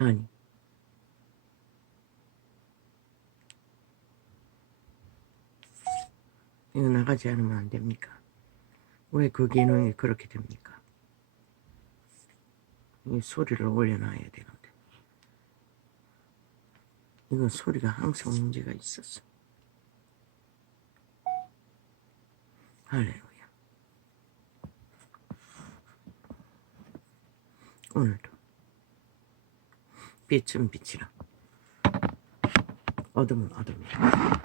아니, 이거 나가지 않으면 안 됩니까? 왜 그 기능이 그렇게 됩니까? 이 소리를 올려놔야 되는데 이건 소리가 항상 문제가 있었어. 할렐루야. 오늘도 빛은 빛이라 어둠은 어둠이라.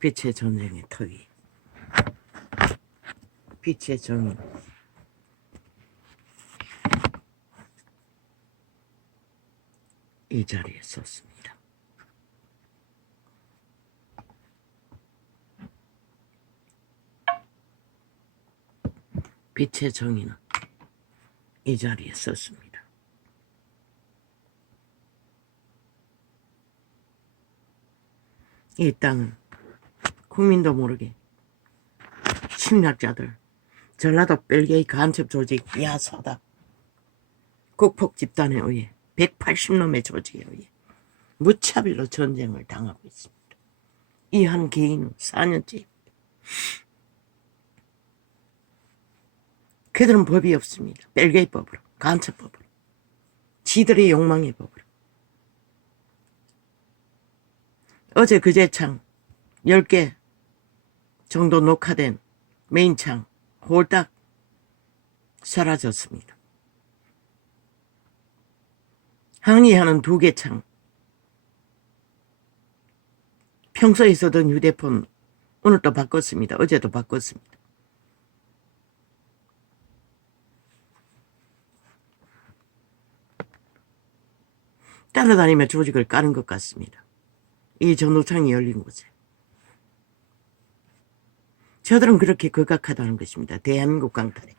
빛의 전쟁의 터위, 빛의 정의, 이 자리에 섰습니다. 빛의 정의는 이 자리에 섰습니다. 이 땅은 국민도 모르게 침략자들, 전라도 벨기에 간첩 조직 야사다 국폭 집단에 의해 180놈의 조직에 의해 무차별로 전쟁을 당하고 있습니다. 이 한 개인은 4년째. 그들은 법이 없습니다. 벨기에 법으로, 간첩법으로, 지들의 욕망의 법으로. 어제 그제창 10개 정도 녹화된 메인창 홀딱 사라졌습니다. 항의하는 2개 창, 평소에 쓰던 휴대폰 오늘 또 바꿨습니다. 어제도 바꿨습니다. 따라다니며 조직을 까는 것 같습니다. 이 전도창이 열린 곳에. 저들은 그렇게 극악하다는 것입니다. 대한민국 강탈에.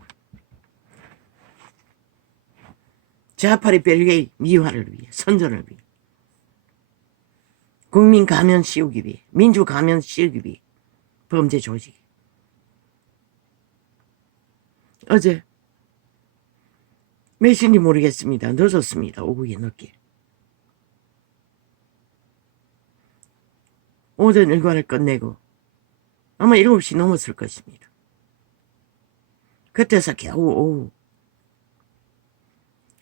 자파리 벨기에 미화를 위해, 선전을 위해, 국민 가면 씌우기 위해, 민주 가면 씌우기 위해 범죄 조직이. 어제 몇 시인지 모르겠습니다. 늦었습니다. 오후에 늦게. 오전 일과를 끝내고 아마 7시 넘었을 것입니다. 그때서 겨우 오후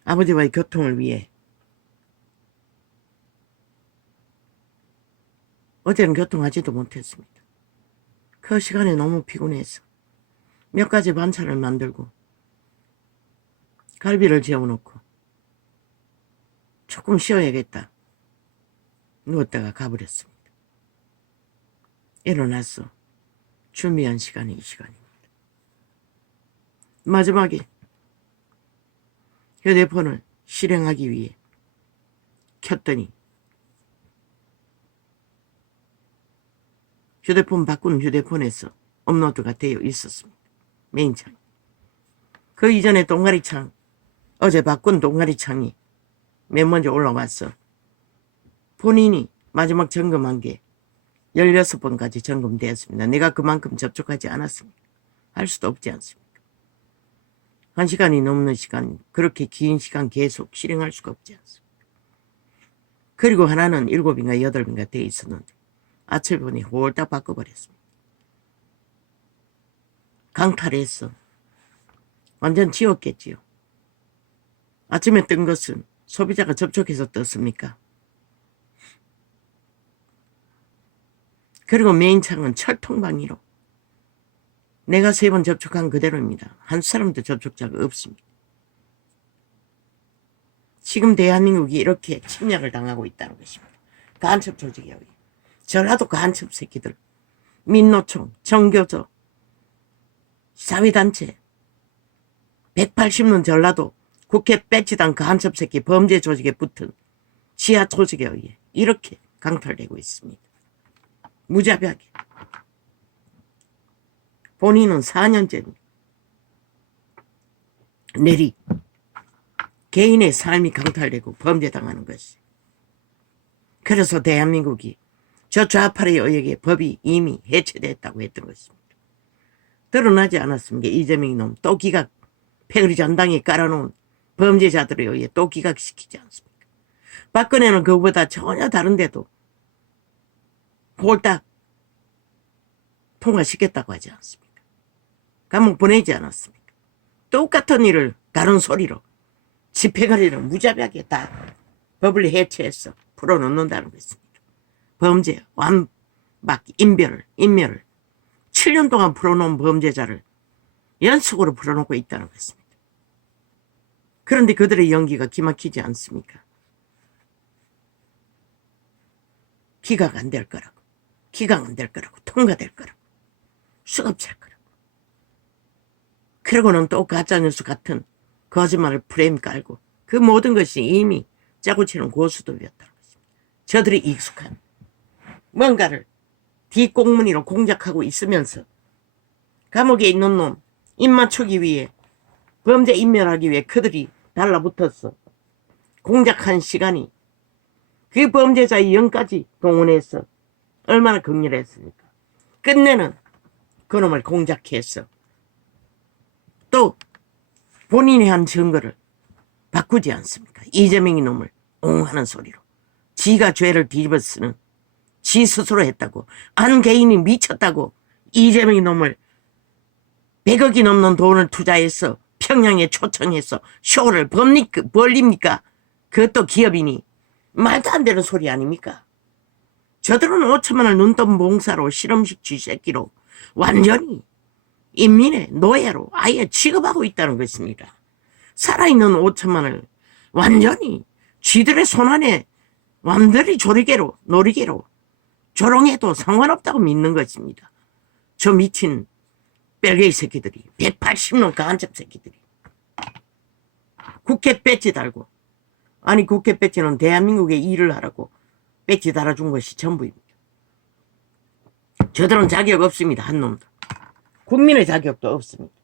아버지와의 교통을 위해, 어제는 교통하지도 못했습니다. 그 시간에 너무 피곤해서 몇 가지 반찬을 만들고 갈비를 재워놓고 조금 쉬어야겠다 누웠다가 가버렸습니다. 일어났어. 준비한 시간이 이 시간입니다. 마지막에 휴대폰을 실행하기 위해 켰더니 휴대폰 바꾼 휴대폰에서 업로드가 되어 있었습니다. 메인창. 그 이전에 동아리창, 어제 바꾼 동아리창이 맨 먼저 올라왔어. 본인이 마지막 점검한 게 16번까지 점검되었습니다. 내가 그만큼 접촉하지 않았습니다. 할 수도 없지 않습니까? 1시간이 넘는 시간, 그렇게 긴 시간 계속 실행할 수가 없지 않습니까? 그리고 하나는 7인가 8인가 돼 있었는데 아침에 보니 홀딱 바꿔버렸습니다. 강탈했어. 완전 지웠겠지요. 아침에 뜬 것은 소비자가 접촉해서 떴습니까? 그리고 메인창은 철통방위로 내가 3번 접촉한 그대로입니다. 한 사람도 접촉자가 없습니다. 지금 대한민국이 이렇게 침략을 당하고 있다는 것입니다. 간첩 조직에 의해. 전라도 간첩 새끼들, 민노총, 정교조, 사회단체, 180년 전라도 국회 배치당 간첩 새끼 범죄 조직에 붙은 지하 조직에 의해 이렇게 강탈되고 있습니다. 무자비하게. 본인은 4년째 내리 개인의 삶이 강탈되고 범죄당하는 것이. 그래서 대한민국이 저 좌파에 의해 법이 이미 해체됐다고 했던 것입니다. 드러나지 않았습니까? 이재명 놈 또 기가 패거리 전당에 깔아놓은 범죄자들에 의해 또 기각시키지 않습니까? 박근혜는 그거보다 전혀 다른데도 홀딱 통과시켰다고 하지 않습니까? 감옥 보내지 않았습니까? 똑같은 일을 다른 소리로 집회거리를 무자비하게 다 법을 해체해서 풀어놓는다는 것입니다. 범죄, 완박, 인멸을 7년 동안 풀어놓은 범죄자를 연속으로 풀어놓고 있다는 것입니다. 그런데 그들의 연기가 기막히지 않습니까? 기각 안 될 거라고, 통과될 거라고, 수갑찰 거라고. 그러고는 또 가짜뉴스 같은 거짓말을 프레임 깔고 그 모든 것이 이미 짜고 치는 고수도였다는 것입니다. 저들이 익숙한 뭔가를 뒷꽁무니로 공작하고 있으면서 감옥에 있는 놈 입맞추기 위해 범죄 인멸하기 위해 그들이 달라붙었어. 공작한 시간이 그 범죄자의 영까지 동원해서 얼마나 극렬했습니까? 끝내는 그놈을 공작해서 또 본인이 한 증거를 바꾸지 않습니까? 이재명이 놈을 옹호하는 소리로 지가 죄를 뒤집어 쓰는, 지 스스로 했다고, 한 개인이 미쳤다고 이재명이 놈을 100억이 넘는 돈을 투자해서 평양에 초청해서 쇼를 벌립니까? 그것도 기업이니 말도 안 되는 소리 아닙니까? 저들은 5천만 원을 눈뜬 봉사로 실험식 쥐새끼로 완전히 인민의 노예로 아예 취급하고 있다는 것입니다. 살아있는 5천만 원을 완전히 쥐들의 손안에 완전히 놀이개로 조롱해도 상관없다고 믿는 것입니다. 저 미친 뺄개이 새끼들이, 180놈 간첩 새끼들이 국회 배지 달고, 아니 국회 배지는 대한민국에 일을 하라고 배지 달아준 것이 전부입니다. 저들은 자격 없습니다. 한 놈도. 국민의 자격도 없습니다.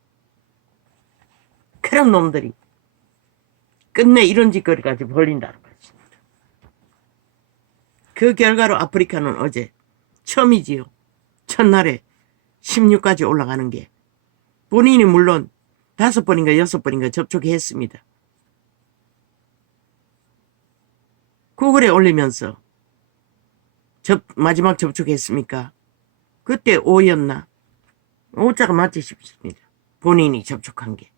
그런 놈들이 끝내 이런 짓거리까지 벌린다는 것입니다. 그 결과로 아프리카는 어제 처음이지요. 첫날에 16까지 올라가는 게, 본인이 물론 5번인가 6번인가 접촉했습니다. 구글에 올리면서 마지막 접촉했습니까? 그때 5였나? 5자가 맞지 싶습니다. 본인이 접촉한 게.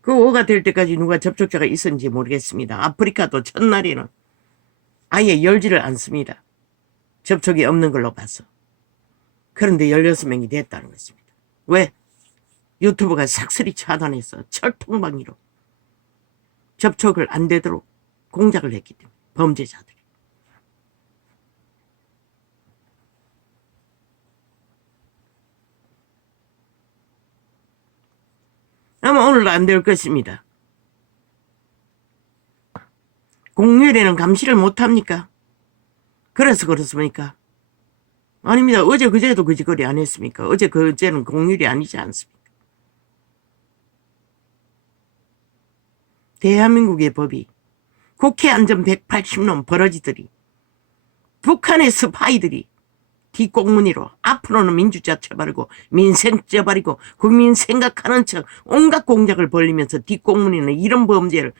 그 5가 될 때까지 누가 접촉자가 있었는지 모르겠습니다. 아프리카도 첫날에는 아예 열지를 않습니다. 접촉이 없는 걸로 봐서. 그런데 16명이 됐다는 것입니다. 왜? 유튜브가 삭슬이 차단해서 철통방위로 접촉을 안 되도록 공작을 했기 때문에, 범죄자들이. 아마 오늘도 안 될 것입니다. 공휴일에는 감시를 못합니까? 그래서 그렇습니까? 아닙니다. 어제 그제도 그 짓거리 안 했습니까? 어제 그제는 공휴일이 아니지 않습니까? 대한민국의 법이, 국회 안전 180놈 버러지들이, 북한의 스파이들이 뒷꽁무니로 앞으로는 민주자 쳐버리고 민생 쳐버리고 국민 생각하는 척 온갖 공작을 벌리면서 뒷꽁무니는 이런 범죄를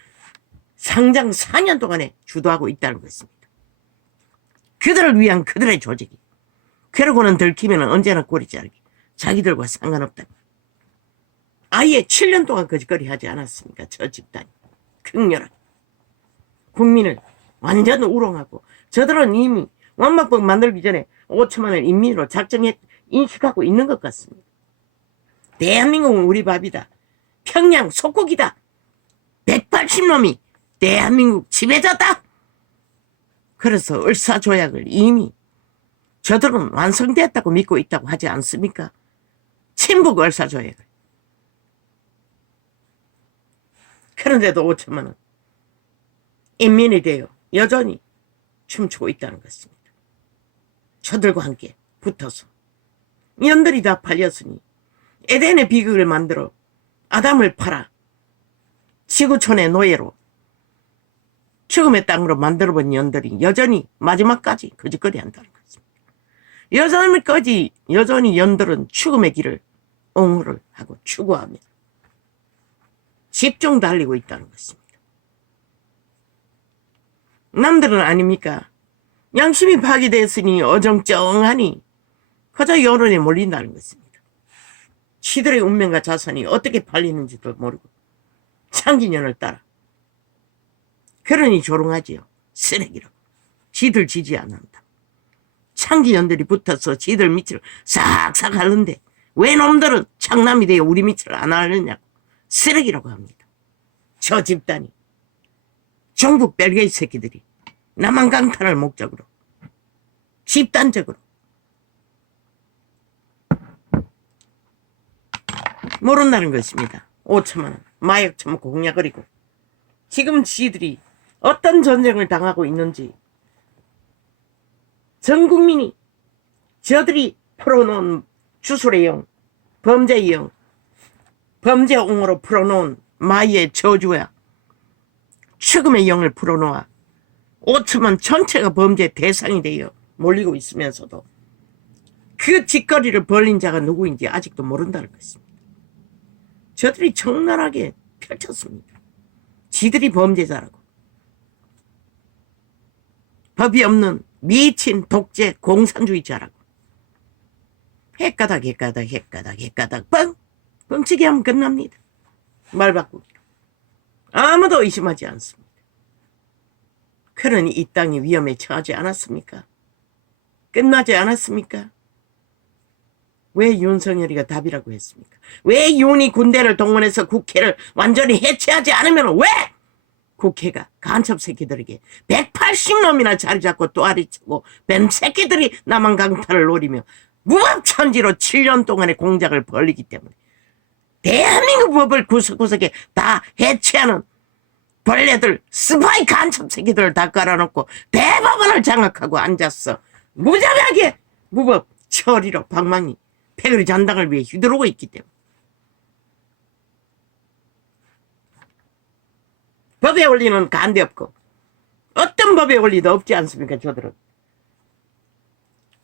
상장 4년 동안에 주도하고 있다는 것입니다. 그들을 위한 그들의 조직이. 그러고는 들키면 언제나 꼬리 자르기. 자기들과 상관없다. 아예 7년 동안 거짓거리 하지 않았습니까? 저 집단이. 극렬하게. 국민을 완전 우롱하고, 저들은 이미 원마법 만들기 전에 5천만 원 인민으로 작정해 인식하고 있는 것 같습니다. 대한민국은 우리 밥이다. 평양 속국이다. 180놈이 대한민국 지배자다. 그래서 을사조약을 이미 저들은 완성됐다고 믿고 있다고 하지 않습니까? 친북 을사조약을. 그런데도 5천만 원 인민이 되어 여전히 춤추고 있다는 것입니다. 저들과 함께 붙어서 년들이 다 팔렸으니 에덴의 비극을 만들어 아담을 팔아 지구촌의 노예로 죽음의 땅으로 만들어본 년들이 여전히 마지막까지 거짓거리 한다는 것입니다. 여전히 연들은 죽음의 길을 옹호를 하고 추구합니다. 집중 달리고 있다는 것입니다. 남들은 아닙니까? 양심이 파괴됐으니 어정쩡하니 그저 여론에 몰린다는 것입니다. 시들의 운명과 자산이 어떻게 팔리는지도 모르고 창기년을 따라. 그러니 조롱하지요. 쓰레기라고. 지들 지지 안 한다. 창기년들이 붙어서 지들 밑을 싹싹 핥는데 왜 놈들은 창남이 되어 우리 밑을 안 핥느냐고. 쓰레기라고 합니다. 저 집단이 전국 벨게이 새끼들이 남한 강탈을 목적으로 집단적으로 모른다는 것입니다. 5천만 원 마약 처먹고 공약거리고 지금 지들이 어떤 전쟁을 당하고 있는지 전 국민이 저들이 풀어놓은 주술의 영, 범죄의 영, 범죄옹으로 풀어놓은 마이의 저주야 죽음의 영을 풀어놓아 5천만 전체가 범죄 대상이 되어 몰리고 있으면서도 그 짓거리를 벌린 자가 누구인지 아직도 모른다는 것입니다. 저들이 적나라하게 펼쳤습니다. 지들이 범죄자라고. 법이 없는 미친 독재 공산주의자라고. 헷가닥 뻥! 뻥치기 하면 끝납니다. 말 바꾸기로. 아무도 의심하지 않습니다. 그러니 이 땅이 위험에 처하지 않았습니까? 끝나지 않았습니까? 왜 윤석열이가 답이라고 했습니까? 왜 윤이 군대를 동원해서 국회를 완전히 해체하지 않으면 왜 국회가 간첩 새끼들에게 180놈이나 자리 잡고 또아리치고 뱀 새끼들이 남한 강탈을 노리며 무법천지로 7년 동안의 공작을 벌리기 때문에 대한민국 법을 구석구석에 다 해체하는 벌레들 스파이 간첩 새끼들을 다 깔아놓고 대법원을 장악하고 앉았어. 무자비하게 무법 처리로 방망이 패거리 잔당을 위해 휘두르고 있기 때문에 법의 원리는 간대 없고 어떤 법의 원리도 없지 않습니까? 저들은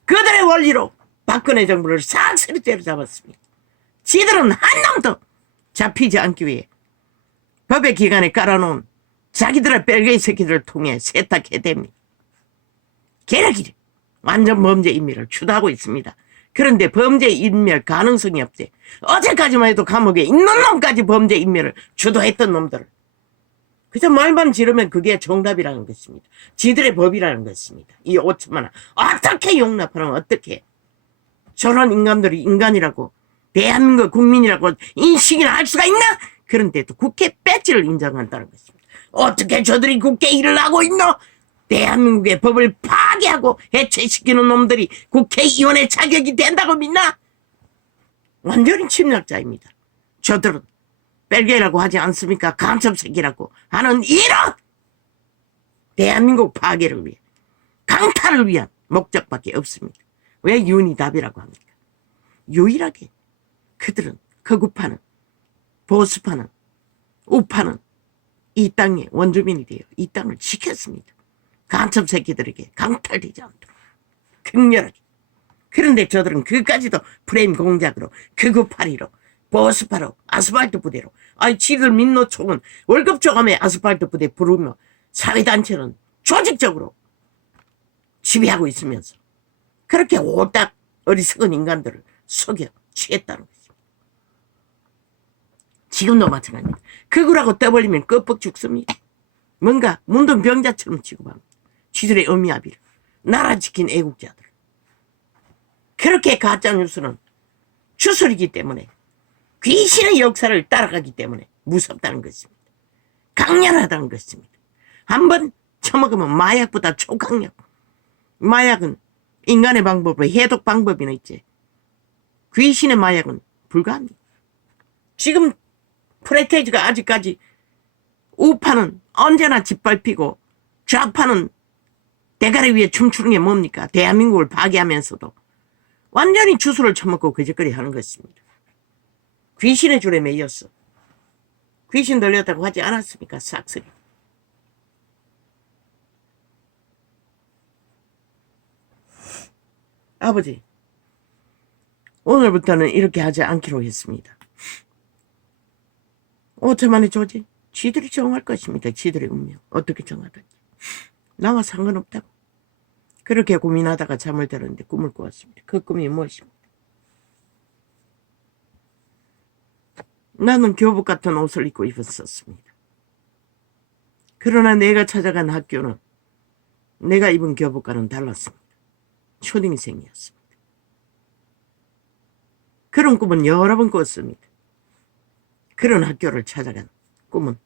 그들의 원리로 박근혜 정부를 싹쓸이 때려잡았습니다. 지들은 한 놈도 잡히지 않기 위해 법의 기관에 깔아놓은 자기들의 벨게이 새끼들을 통해 세탁해댑니다. 계략이 완전 범죄 인멸을 주도하고 있습니다. 그런데 범죄 인멸 가능성이 없대. 어제까지만 해도 감옥에 있는 놈까지 범죄 인멸을 주도했던 놈들을 그저 말만 지르면 그게 정답이라는 것입니다. 지들의 법이라는 것입니다. 이 5천만 원 어떻게 용납하면 어떻게 저런 인간들이 인간이라고 대한민국 국민이라고 인식이나 할 수가 있나? 그런데도 국회 배지를 인정한다는 것입니다. 어떻게 저들이 국회 일을 하고 있노? 대한민국의 법을 파괴하고 해체시키는 놈들이 국회의원의 자격이 된다고 믿나? 완전히 침략자입니다. 저들은 벨게이라고 하지 않습니까? 간첩새끼라고 하는 이런 대한민국 파괴를 위해 강탈을 위한 목적밖에 없습니다. 왜 윤이 답이라고 합니까? 유일하게 그들은 거구파는 보수파는 우파는 이 땅의 원주민이 되어 이 땅을 지켰습니다. 간첩 새끼들에게 강탈되지 않도록 극렬하게. 그런데 저들은 그까지도 프레임 공작으로 극우파리로 보수파로 아스팔트 부대로 지들 민노총은 월급 조감에 아스팔트 부대 부르며 사회단체는 조직적으로 지배하고 있으면서 그렇게 오딱 어리석은 인간들을 속여 취했다는 것입니다. 지금도 마찬가지입니다. 극우라고 떠벌리면 끄뻑 죽습니다. 뭔가 문둥병자처럼 취급합니다. 쥐들의 어미아비를 나라 지킨 애국자들. 그렇게 가짜뉴스는 추설이기 때문에 귀신의 역사를 따라가기 때문에 무섭다는 것입니다. 강렬하다는 것입니다. 한번 처먹으면 마약보다 초강력. 마약은 인간의 방법으로 해독 방법이나 있지. 귀신의 마약은 불가합니다. 지금 프레테이즈가 아직까지 우파는 언제나 짓밟히고 좌파는 대가리 위에 춤추는 게 뭡니까? 대한민국을 파괴하면서도 완전히 주술을 처먹고 그짓거리 하는 것입니다. 귀신의 줄에 매였어. 귀신 들렸다고 하지 않았습니까? 싹쓸이. 아버지, 오늘부터는 이렇게 하지 않기로 했습니다. 5천만에 조지? 지들이 정할 것입니다. 지들의 운명. 어떻게 정하든지. 나와 상관없다고. 그렇게 고민하다가 잠을 들었는데 꿈을 꾸었습니다. 그 꿈이 무엇입니까? 나는 교복 같은 옷을 입고 있었습니다. 그러나 내가 찾아간 학교는 내가 입은 교복과는 달랐습니다. 초딩생이었습니다. 그런 꿈은 여러 번 꿨습니다. 그런 학교를 찾아간 꿈은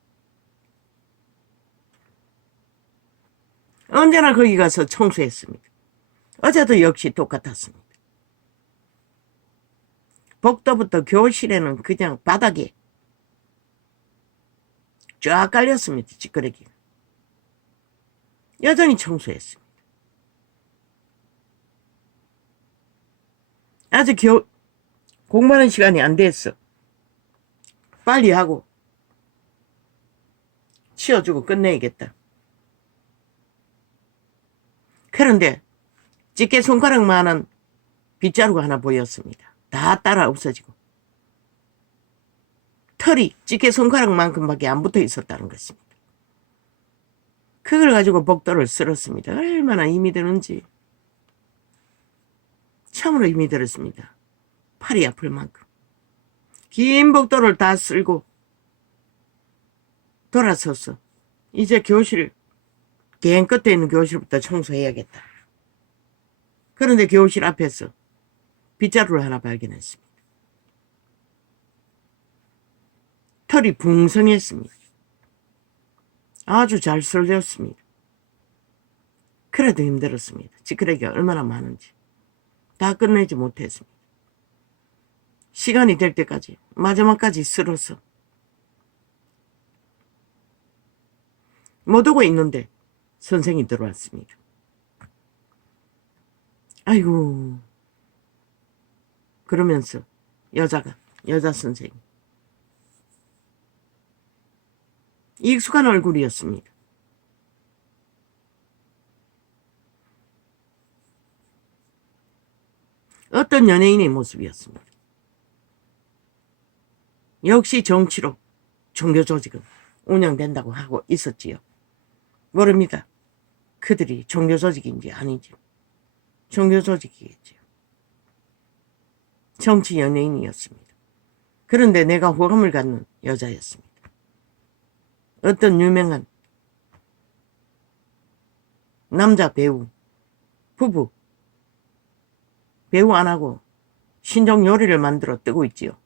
언제나 거기 가서 청소했습니다. 어제도 역시 똑같았습니다. 복도부터 교실에는 그냥 바닥에 쫙 깔렸습니다. 찌끄레기가. 여전히 청소했습니다. 아직 공부하는 시간이 안 됐어. 빨리 하고 치워주고 끝내야겠다. 그런데 집게 손가락만한 빗자루가 하나 보였습니다. 다 따라 없어지고 털이 집게 손가락만큼밖에 안 붙어 있었다는 것입니다. 그걸 가지고 복도를 쓸었습니다. 얼마나 힘이 드는지. 참으로 힘이 들었습니다. 팔이 아플 만큼. 긴 복도를 다 쓸고 돌아섰어. 이제 교실, 개인 끝에 있는 교실부터 청소해야겠다. 그런데 교실 앞에서 빗자루를 하나 발견했습니다. 털이 붕성했습니다. 아주 잘 썰렸습니다. 그래도 힘들었습니다. 찌끄레기가 얼마나 많은지. 다 끝내지 못했습니다. 시간이 될 때까지 마지막까지 쓸어서 못 오고 있는데 선생이 들어왔습니다. 아이고, 그러면서 여자 선생이 익숙한 얼굴이었습니다. 어떤 연예인의 모습이었습니다. 역시 정치로 종교 조직은 운영된다고 하고 있었지요. 모릅니다. 그들이 종교 조직인지 아닌지. 종교 조직이겠지요. 정치 연예인이었습니다. 그런데 내가 호감을 갖는 여자였습니다. 어떤 유명한 남자 배우 부부, 배우 안 하고 신종 요리를 만들어 뜨고 있지요.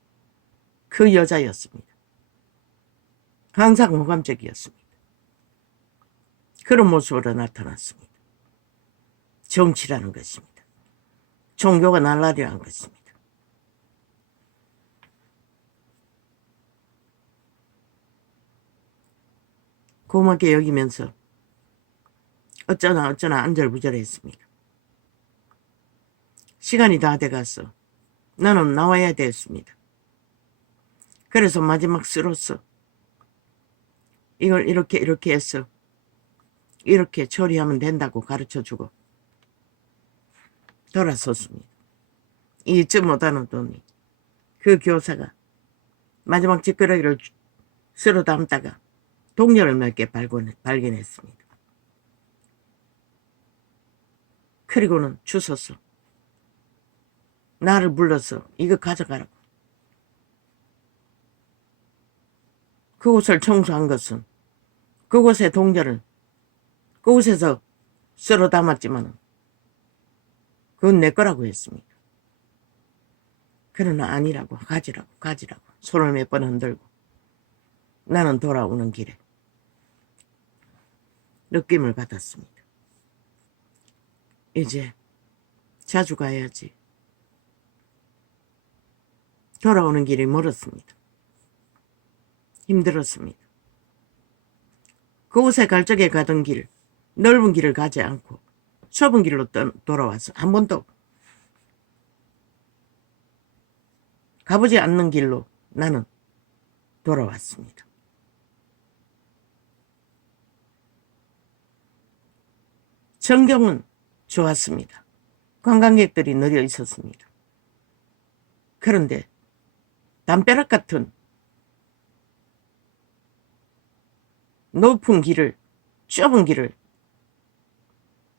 그 여자였습니다. 항상 호감적이었습니다. 그런 모습으로 나타났습니다. 정치라는 것입니다. 종교가 날라리라는 것입니다. 고맙게 여기면서 어쩌나 안절부절했습니다. 시간이 다 돼갔어. 나는 나와야 됐습니다. 그래서 마지막 쓰로서 이걸 이렇게 해서 이렇게 처리하면 된다고 가르쳐주고 돌아섰습니다. 잊지 못하노더니 그 교사가 마지막 찌끄러기를 쓸어 담다가 동료를 몇 개 발견했습니다. 그리고는 주워서 나를 불러서 이거 가져가라고. 그곳을 청소한 것은 그곳의 동료를 그곳에서 쓸어 담았지만 그건 내 거라고 했습니다. 그러나 아니라고 가지라고 손을 몇 번 흔들고 나는 돌아오는 길에 느낌을 받았습니다. 이제 자주 가야지. 돌아오는 길이 멀었습니다. 힘들었습니다. 그곳에 갈 적에 가던 길, 넓은 길을 가지 않고 좁은 길로 돌아와서 한 번도 가보지 않는 길로 나는 돌아왔습니다. 전경은 좋았습니다. 관광객들이 늘어 있었습니다. 그런데 담벼락 같은 높은 길을, 좁은 길을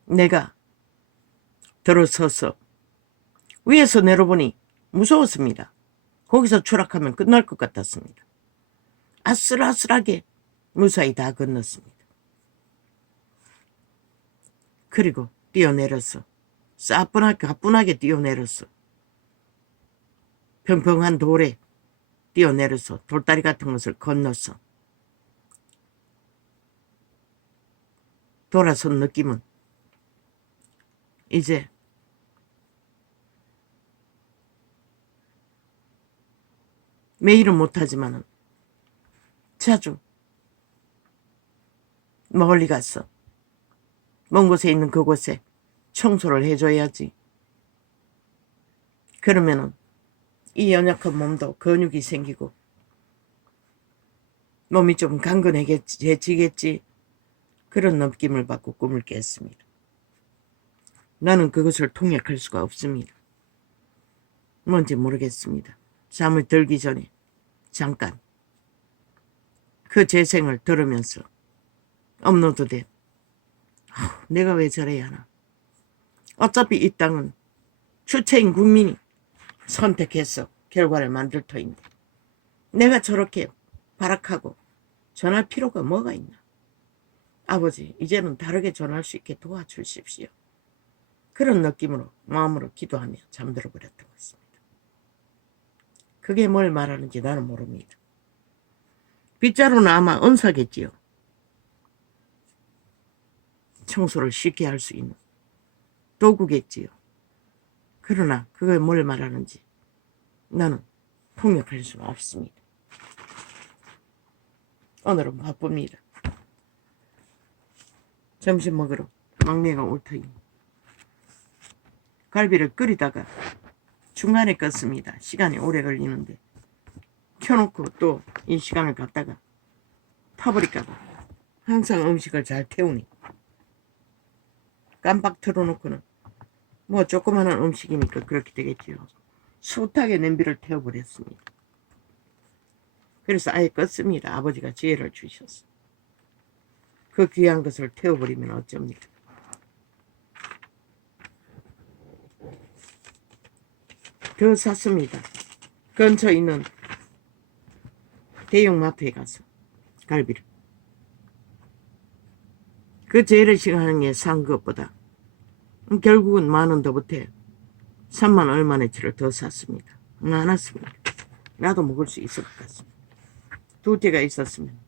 내가 들어서서 위에서 내려보니 무서웠습니다. 거기서 추락하면 끝날 것 같았습니다. 아슬아슬하게 무사히 다 건넜습니다. 그리고 뛰어내려서 가뿐하게 뛰어내려서 평평한 돌에 뛰어내려서 돌다리 같은 것을 건너서 돌아선 느낌은 이제 매일은 못하지만 자주 멀리 가서 먼 곳에 있는 그곳에 청소를 해줘야지. 그러면은 이 연약한 몸도 근육이 생기고 몸이 좀 강건해지겠지. 그런 느낌을 받고 꿈을 깼습니다. 나는 그것을 통역할 수가 없습니다. 뭔지 모르겠습니다. 잠을 들기 전에 잠깐 그 재생을 들으면서 업로드된 내가 왜 저래야 하나. 어차피 이 땅은 주체인 국민이 선택해서 결과를 만들 터인데 내가 저렇게 발악하고 전할 필요가 뭐가 있나. 아버지, 이제는 다르게 전할 수 있게 도와주십시오. 그런 느낌으로 마음으로 기도하며 잠들어 버렸던 것입니다. 그게 뭘 말하는지 나는 모릅니다. 빗자루는 아마 은사겠지요. 청소를 쉽게 할 수 있는 도구겠지요. 그러나 그게 뭘 말하는지 나는 통역할 수가 없습니다. 오늘은 바쁩니다. 점심 먹으러 막내가 올 터입니다. 갈비를 끓이다가 중간에 껐습니다. 시간이 오래 걸리는데 켜놓고 또 이 시간을 갖다가 타버릴까봐 항상 음식을 잘 태우니 깜빡 틀어놓고는 뭐 조그마한 음식이니까 그렇게 되겠지요. 숱하게 냄비를 태워버렸습니다. 그래서 아예 껐습니다. 아버지가 지혜를 주셨어. 그 귀한 것을 태워버리면 어쩝니까? 더 샀습니다. 근처에 있는 대형마트에 가서 갈비를. 그 재래식하는 산 것보다 결국은 10,000원 더 보태 3만 얼마나치를 더 샀습니다. 많았습니다. 나도 먹을 수 있을 것 같습니다. 두째가 있었으면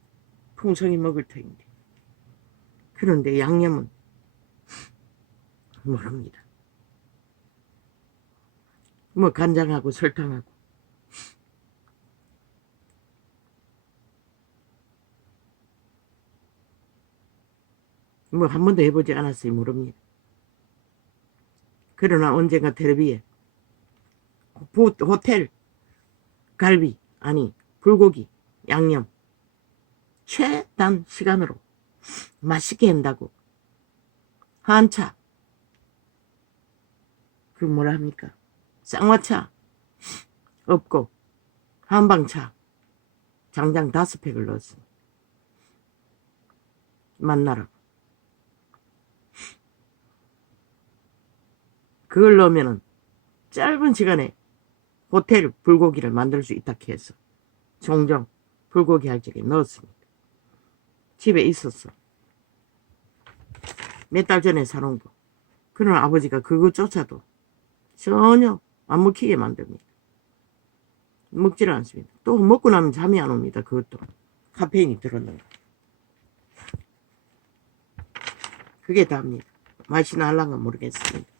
풍성히 먹을 터인데. 그런데 양념은 모릅니다. 뭐 간장하고 설탕하고 뭐 한 번도 해보지 않았으니 모릅니다. 그러나 언젠가 텔레비에 호텔 갈비 아니 불고기 양념 최단 시간으로 맛있게 한다고 한차 그 뭐라 합니까? 쌍화차 없고 한방차 장장 5팩을 넣었습니다. 만나라고. 그걸 넣으면은 짧은 시간에 호텔 불고기를 만들 수 있다 해서 종종 불고기 할 적에 넣었습니다. 집에 있었어. 몇 달 전에 사놓은 거. 그러나 아버지가 그것조차도 전혀 안 먹히게 만듭니다. 먹지를 않습니다. 또 먹고 나면 잠이 안 옵니다. 그것도 카페인이 들었는 거. 그게 다입니다. 맛이 날랑은 모르겠습니다.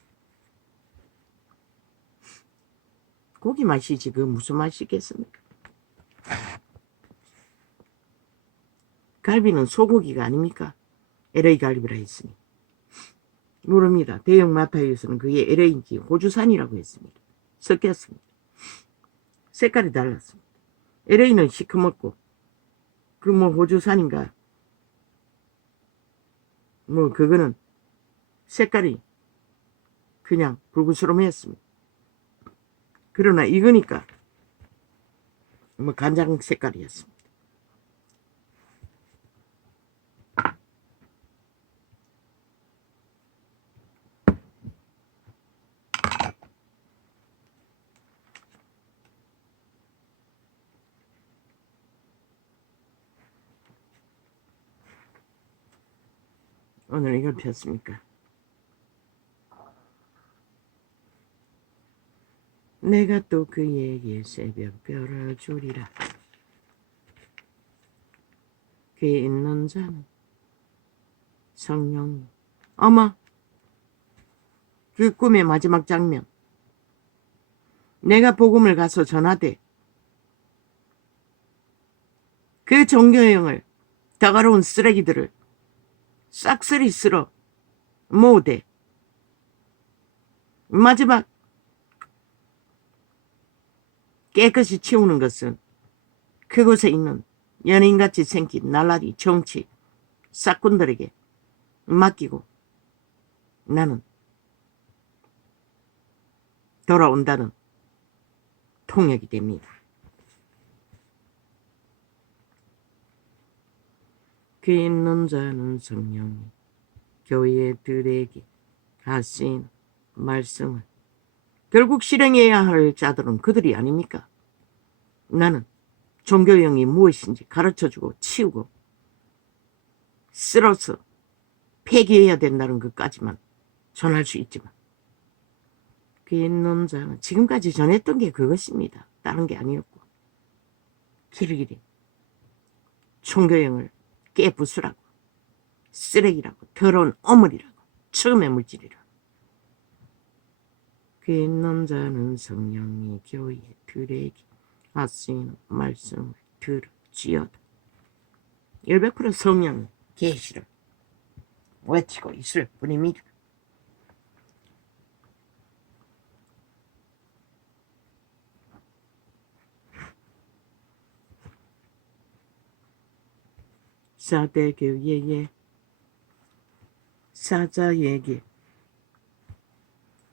고기 맛이지 그 무슨 맛이 있겠습니까? 갈비는 소고기가 아닙니까? LA 갈비라 했으니. 모릅니다. 대형 마트에서는 그게 LA인지 호주산이라고 했습니다. 섞였습니다. 색깔이 달랐습니다. LA는 시커멓고 그 뭐 호주산인가 뭐 그거는 색깔이 그냥 붉으스름했습니다. 그러나 이거니까 뭐 간장 색깔이었습니다. 오늘 이걸 폈습니까? 내가 또 그에게 새벽별을 주리라. 귀 있는 자는 성령. 어머, 그 꿈의 마지막 장면. 내가 복음을 가서 전하되 그 종교형을 더러운 쓰레기들을 싹쓸이 쓸어 모으되 마지막 깨끗이 치우는 것은 그곳에 있는 연예인같이 생긴 날라리 정치 싹군들에게 맡기고 나는 돌아온다는 통역이 됩니다. 귀 있는 자는 성령이 교회들에게 하신 말씀을 결국 실행해야 할 자들은 그들이 아닙니까? 나는 종교형이 무엇인지 가르쳐주고 치우고 쓸어서 폐기해야 된다는 것까지만 전할 수 있지만 귀 있는 자는 지금까지 전했던 게 그것입니다. 다른 게 아니었고 길이길이 종교형을 깨부수라고 쓰레기라고 더러운 어물이라고 처음의 물질이라고 귀 있는 자는 성령이 교회들에게 하시는 말씀을 들을지어다. 100% 성령 계시를 외치고 있을 뿐입니다. 사대교회의 사자에게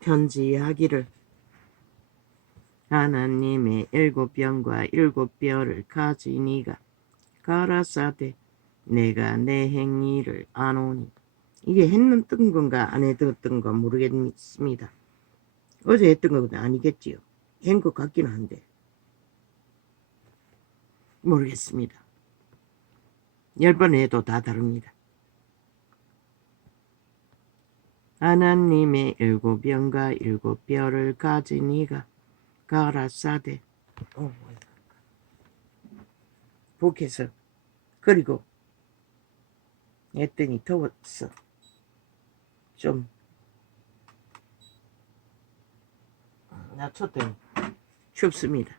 편지하기를 하나님의 7병과 7뼈를 가진 이가 가라사대 내가 내 행위를 아노니. 이게 했던 건가 안 했던 건가 모르겠습니다. 어제 했던 건 아니겠지요. 한 것 같기는 한데 모르겠습니다. 10번 해도 다 다릅니다. 하나님의 7병과 7뼈를 가진 이가 가라사대 북에서 그리고 했더니 더웠어. 좀 낮췄더니 춥습니다.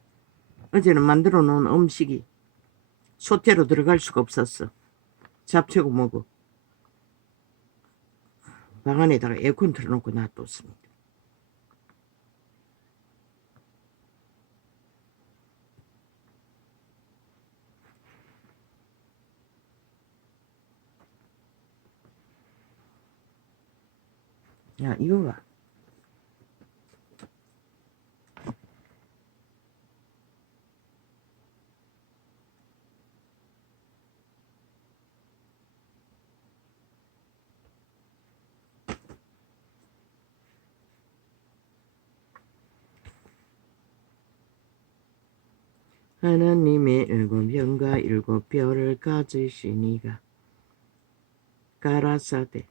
어제는 만들어 놓은 음식이 소태로 들어갈 수가 없었어. 잡채고 뭐고 방 안에다가 에어컨 틀어놓고 놔뒀습니다. 야, 이거 봐. 하나님의 7병과 7뼈를 가지신 이가 가라사대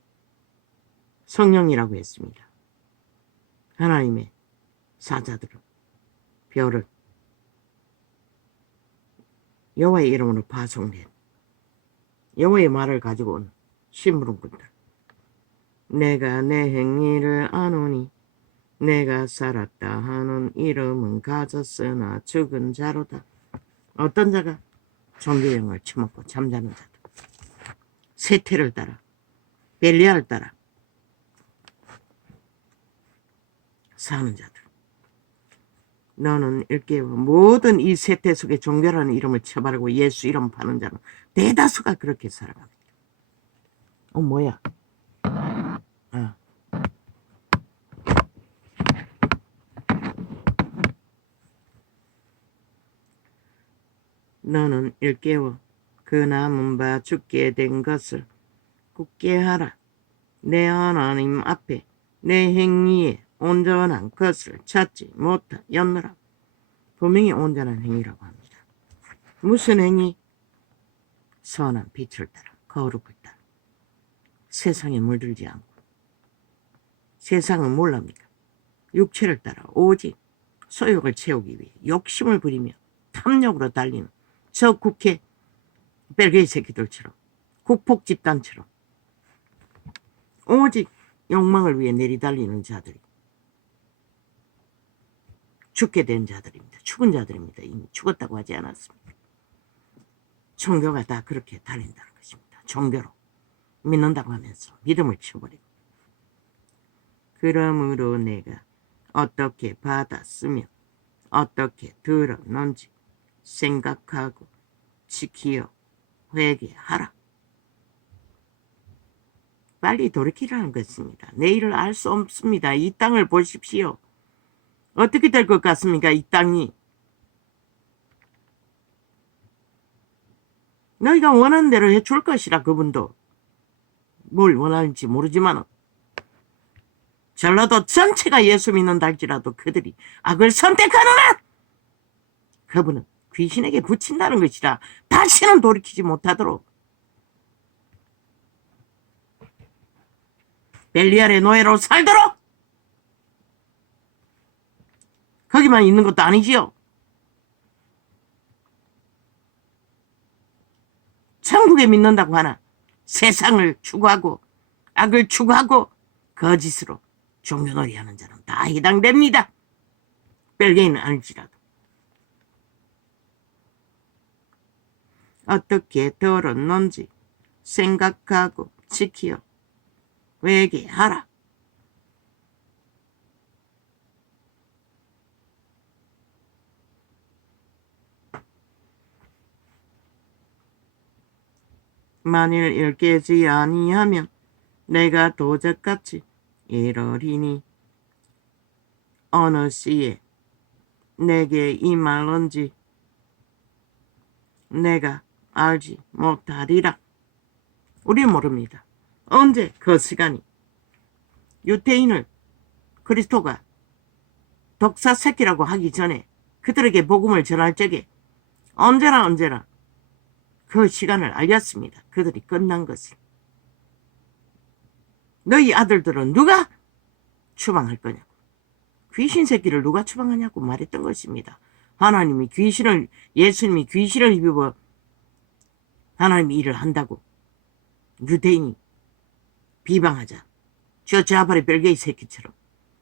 성령이라고 했습니다. 하나님의 사자들은 뼈를 여호와의 이름으로 파송된 여호와의 말을 가지고 온 심부름꾼들. 내가 내 행위를 아노니 내가 살았다 하는 이름은 가졌으나 죽은 자로다. 어떤 자가 종교형을 처먹고 잠자는 자들, 세태를 따라 벨리알을 따라 사는 자들. 너는 일깨워 모든 이 세태 속에 종교라는 이름을 쳐바르고 예수 이름 파는 자는 대다수가 그렇게 살아갑니다. 뭐야? 너는 일깨워 그 남은 바 죽게 된 것을 굳게 하라. 내 하나님 앞에 내 행위에 온전한 것을 찾지 못하였느라. 분명히 온전한 행위라고 합니다. 무슨 행위? 선한 빛을 따라 거룩을 따라 세상에 물들지 않고 세상은 뭘랍니까? 육체를 따라 오직 소욕을 채우기 위해 욕심을 부리며 탐욕으로 달리는 저 국회 벨게이 새끼들처럼 국폭 집단처럼 오직 욕망을 위해 내리달리는 자들이 죽게 된 자들입니다. 죽은 자들입니다. 이미 죽었다고 하지 않았습니다. 종교가 다 그렇게 달린다는 것입니다. 종교로 믿는다고 하면서 믿음을 치워버리고 그러므로 내가 어떻게 받았으며 어떻게 들었는지 생각하고 지키어 회개하라. 빨리 돌이키라는 것입니다. 내일을 알 수 없습니다. 이 땅을 보십시오. 어떻게 될 것 같습니까? 이 땅이. 너희가 원하는 대로 해줄 것이라. 그분도 뭘 원하는지 모르지만 전라도 전체가 예수 믿는다 할지라도 그들이 악을 선택하느라 그분은 귀신에게 붙인다는 것이라 다시는 돌이키지 못하도록 벨리알의 노예로 살도록 거기만 있는 것도 아니지요. 천국에 믿는다고 하나 세상을 추구하고 악을 추구하고 거짓으로 종교놀이 하는 자는 다 해당됩니다. 벨게이는 아닐지라도. 어떻게 들었는지 생각하고 지키어 회개하라. 만일 일깨지 아니하면 내가 도적같이 이러리니 어느 시에 내게 임할런지 내가 알지 못하리라. 우리 모릅니다. 언제 그 시간이 유태인을 그리스도가 독사 새끼라고 하기 전에 그들에게 복음을 전할 적에 언제나 그 시간을 알렸습니다. 그들이 끝난 것을. 너희 아들들은 누가 추방할 거냐고. 귀신 새끼를 누가 추방하냐고 말했던 것입니다. 하나님이 예수님이 귀신을 입혀 하나님이 일을 한다고 유대인이 비방하자 저 자발의 벨게이 새끼처럼